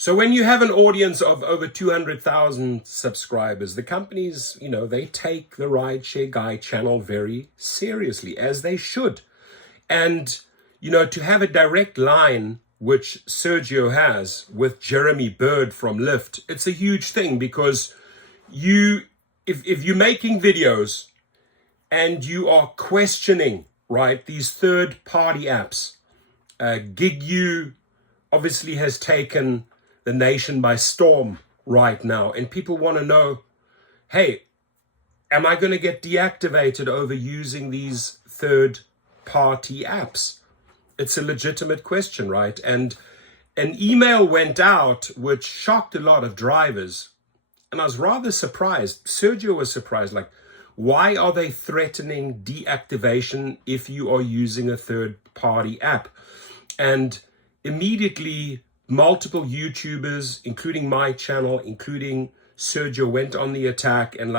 So when you have an audience of over 200,000 subscribers, the companies, they take the Rideshare Guy channel very seriously, as they should. And, to have a direct line, which Sergio has with Jeremy Bird from Lyft, it's a huge thing, because if you're making videos and you are questioning, right, these third-party apps, GigU obviously has taken the nation by storm right now, and people want to know, hey, am I going to get deactivated over using these third-party apps? It's a legitimate question, right? And an email went out which shocked a lot of drivers, and I was rather surprised. Sergio was surprised, like, why are they threatening deactivation if you are using a third-party app? And immediately, multiple YouTubers, including my channel, including Sergio, went on the attack and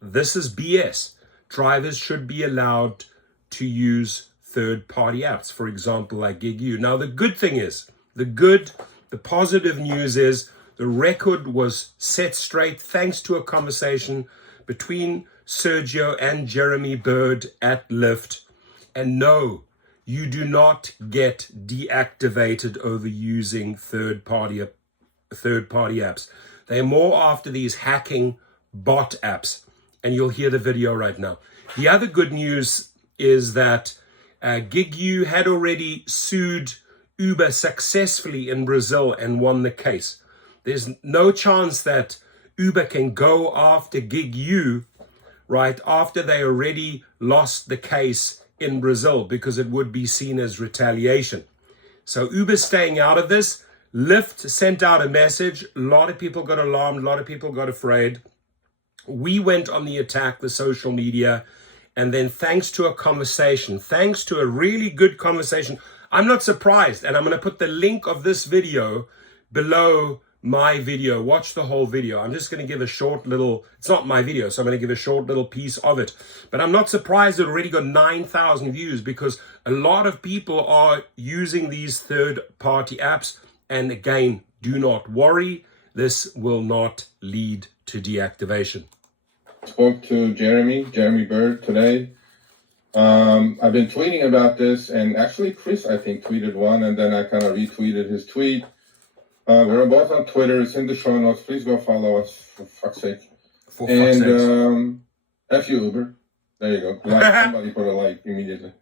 this is BS. Drivers should be allowed to use third-party apps, for example, like GigU. Now, the good thing is, the positive news is the record was set straight thanks to a conversation between Sergio and Jeremy Bird at Lyft. And no, you do not get deactivated over using third-party apps. They're more after these hacking bot apps, and you'll hear the video right now. The other good news is that GigU had already sued Uber successfully in Brazil and won the case. There's no chance that Uber can go after GigU right after they already lost the case in Brazil, because it would be seen as retaliation. So Uber's staying out of this. Lyft sent out a message. A lot of people got alarmed. A lot of people got afraid. We went on the attack, the social media, and then thanks to a conversation, thanks to a really good conversation, I'm not surprised. And I'm going to put the link of this video below my video. Watch the whole video. I'm just going to give a short little, it's not my video, so I'm going to give a short little piece of it. But I'm not surprised it already got 9,000 views, because a lot of people are using these third-party apps. And again, do not worry. This will not lead to deactivation. Spoke to Jeremy Bird today. I've been tweeting about this, and actually Chris, I think, tweeted one, and then I kind of retweeted his tweet. We're both on Twitter. It's in the show notes. Please go follow us, for fuck's sake. For fuck's sake. F you, Uber. There you go. Somebody put a like immediately.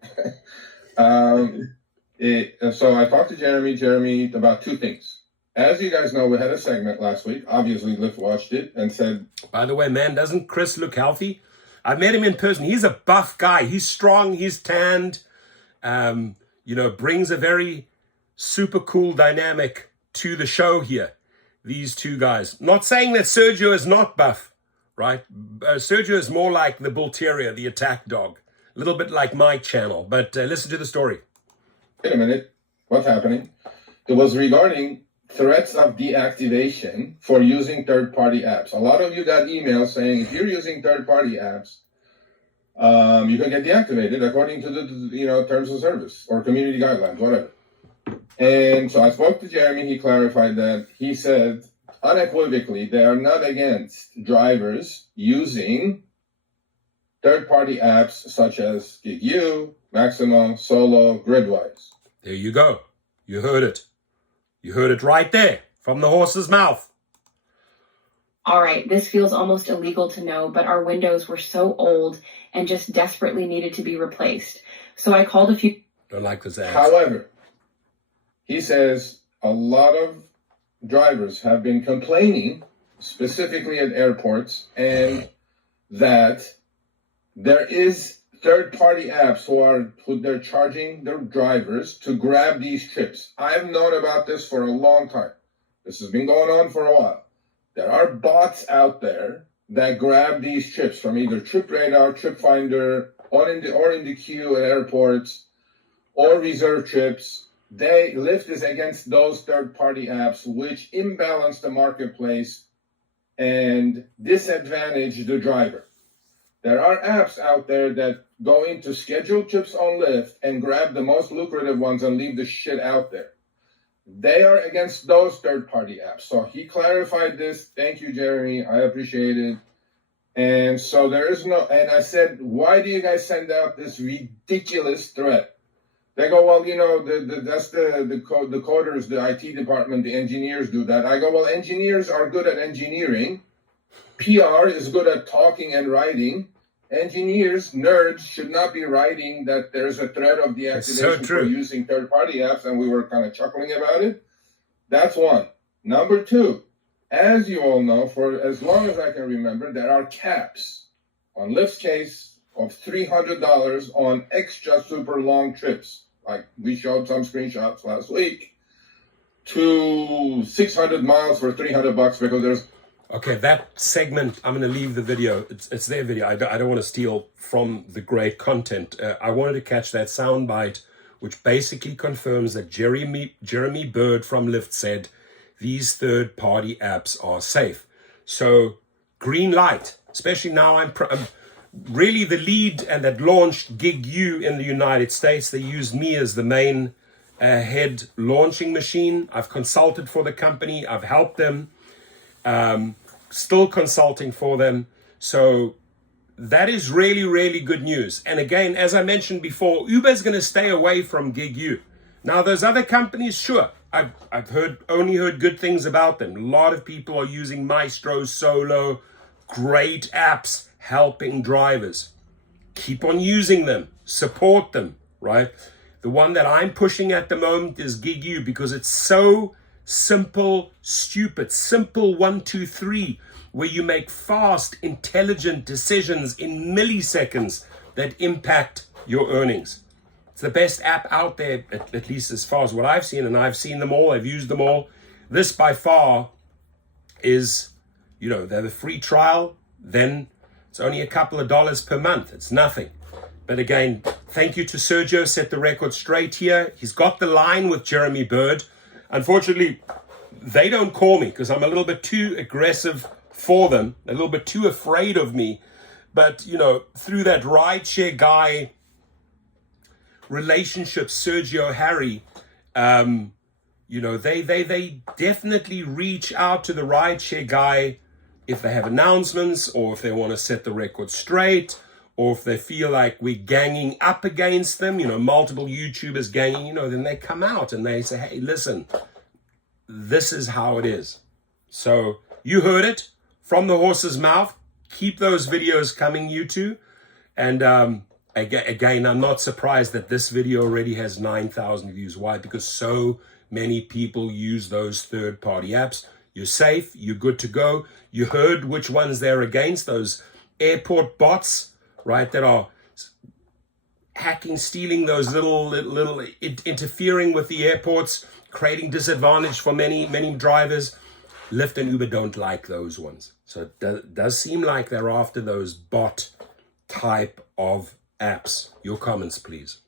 So I talked to Jeremy about two things. As you guys know, we had a segment last week. Obviously, Lyft watched it and said... By the way, man, doesn't Chris look healthy? I met him in person. He's a buff guy. He's strong. He's tanned. Brings a very super cool dynamic to the show here. These two guys. Not saying that Sergio is not buff, right? Sergio is more like the bull terrier, the attack dog. A little bit like my channel. But listen to the story. Wait a minute. What's happening? It was regarding threats of deactivation for using third-party apps. A lot of you got emails saying if you're using third-party apps, you can get deactivated according to the terms of service or community guidelines, whatever. And so I spoke to Jeremy. He clarified that. He said unequivocally they are not against drivers using third-party apps such as GigU, Maximo, Solo, Gridwise. There you go. You heard it. You heard it right there from the horse's mouth. All right, this feels almost illegal to know, but our windows were so old and just desperately needed to be replaced. So I called a few... Don't like this ad. However, he says a lot of drivers have been complaining, specifically at airports, and that there is third-party apps who they're charging their drivers to grab these trips. I've known about this for a long time. This has been going on for a while. There are bots out there that grab these trips from either Trip Radar, Trip Finder, or in the queue at airports, or reserve trips. Lyft is against those third-party apps which imbalance the marketplace and disadvantage the driver. There are apps out there that go into scheduled trips on Lyft and grab the most lucrative ones and leave the shit out there. they are against those third-party apps. So he clarified this. Thank you, Jeremy. I appreciate it. And so there is no, and I said, why do you guys send out this ridiculous threat? They go, well, you know, that's the coders, the IT department, the engineers do that. I go, well, engineers are good at engineering. PR is good at talking and writing. Engineers, nerds, should not be writing that there's a threat of deactivation for using third-party apps, and we were kind of chuckling about it. That's one. Number two, as you all know, for as long as I can remember, there are caps on Lyft's case of $300 on extra super long trips. Like we showed some screenshots last week, to 600 miles for $300 because there's. Okay, that segment, I'm going to leave the video. It's their video. I don't want to steal from the great content. I wanted to catch that soundbite, which basically confirms that Jeremy Bird from Lyft said these third-party apps are safe. So green light, especially now I'm really the lead and that launched GigU in the United States. They used me as the main head launching machine. I've consulted for the company. I've helped them. Still consulting for them. So that is really, really good news. And again, as I mentioned before, Uber's going to stay away from GigU. Now, those other companies, sure, I've only heard good things about them. A lot of people are using Mystro, Solo, great apps helping drivers. Keep on using them, support them, right? The one that I'm pushing at the moment is GigU because it's so simple, stupid, simple 1, 2, 3, where you make fast, intelligent decisions in milliseconds that impact your earnings. It's the best app out there, at least as far as what I've seen, and I've seen them all, I've used them all. This by far is, you know, they're the free trial, then it's only a couple of dollars per month. It's nothing. But again, thank you to Sergio, set the record straight here. He's got the line with Jeremy Bird. Unfortunately, they don't call me because I'm a little bit too aggressive for them, a little bit too afraid of me. But, you know, through that rideshare guy relationship, Sergio, Harry, you know, they definitely reach out to the rideshare guy if they have announcements or if they want to set the record straight or if they feel like we're ganging up against them, you know, multiple YouTubers ganging, you know, then they come out and they say, hey, listen, this is how it is. So you heard it from the horse's mouth. Keep those videos coming, you two. And again, I'm not surprised that this video already has 9,000 views. Why? Because so many people use those third-party apps. You're safe. You're good to go. You heard which ones they're against, those airport bots, right, that are hacking, stealing those little interfering with the airports, creating disadvantage for many drivers. Lyft and Uber don't like those ones. So it does seem like they're after those bot type of apps. Your comments, please.